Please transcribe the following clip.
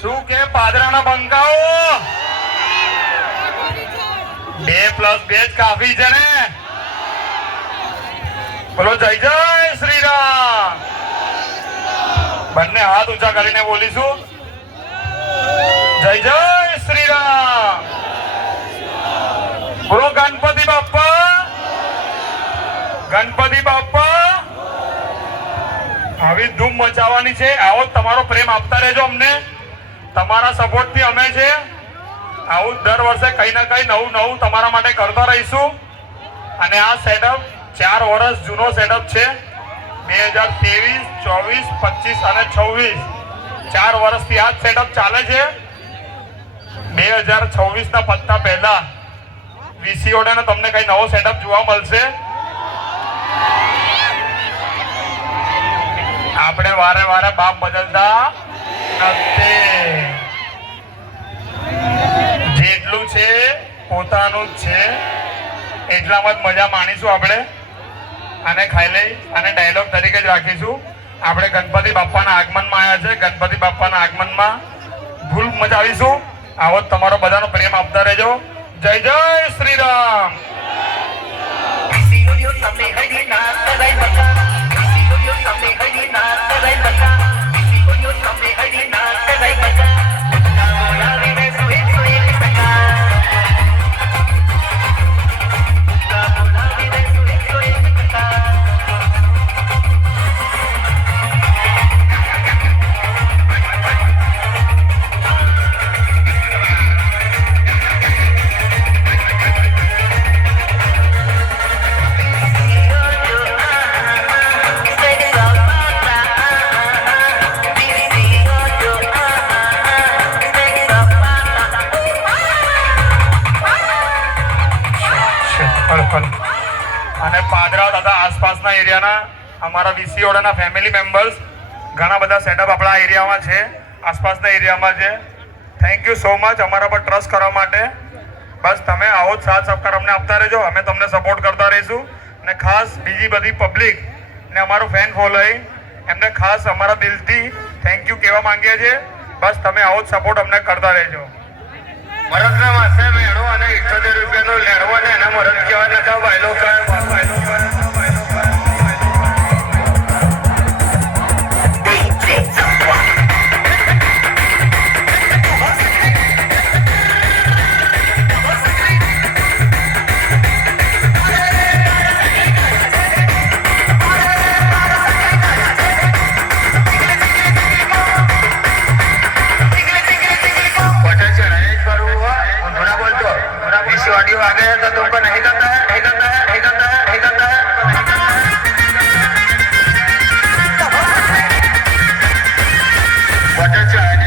શું કે પાદરાના બંકાઓ 2+2 જ કાફી છે ને? બોલો જય જય શ્રી રામ. બંને હાથ ઊંચા કરીને બોલીશું જય જય શ્રી રામ. બોલો ગણપતિ બાપ્પા. ગણપતિ બાપ્પા. આવી ધૂમ મચાવવાની છે. આવો તમારો પ્રેમ આપતા રહેજો અમને. તમારા સપોર્ટ થી અમે છે આવું દર વર્ષે કઈ ના કઈ નવું નવું તમારા માટે કરતા રહીશું. અને આ સેટઅપ 4 વર્ષ જૂનો સેટઅપ છે. 2023, 24, 25 અને 26 4 વર્ષથી આ સેટઅપ ચાલે છે. 2026 ના પત્તા પહેલા વીસીઓડે ને તમને કઈ નવો સેટઅપ જોવા મળશે. આપણે વારે વારે બાપ બદલતા નથી. જેટલું છે પોતાનું જ છે એટલામાં જ મજા માણીશું આપણે. અને ખાઈ લઈ અને ડાયલોગ તરીકે જ રાખીશું. આપણે ગણપતિ બાપ્પાના આગમનમાં આવ્યા છે. ગણપતિ બાપ્પાના આગમનમાં ધૂળ મચાવીશું. આવો તમારો બધાનો પ્રેમ આપતા રહેજો. જય જય શ્રી રામ. અને પાદરા તથા આસપાસના એરિયાના અમારા વીસીઓડાના ફેમિલી મેમ્બર્સ ઘણા બધા સેટઅપ આપણા એરિયામાં છે, આસપાસના એરિયામાં છે. થેન્ક યુ સો મચ અમારા પર ટ્રસ્ટ કરવા માટે. બસ તમે આવો જ સાથ સહકાર અમને આપતા રહેજો. અમે તમને સપોર્ટ કરતા રહીશું. અને ખાસ બીજી બધી પબ્લિક ને અમારું ફેન ફોલોઈંગ એમને ખાસ અમારા દિલથી થેન્ક યુ કહેવા માંગીએ છીએ. બસ તમે આવો જ સપોર્ટ અમને કરતા રહેજો. મરદના માસે મેળો અને 78 રૂપિયાનો લેણવો ને એના મરદ કહેવાય નતા વાયલો કરે. ऑडियो आ गया तो तुमको नहीं करता है, नहीं करता है, नहीं करता है, नहीं करता है. बटर चाय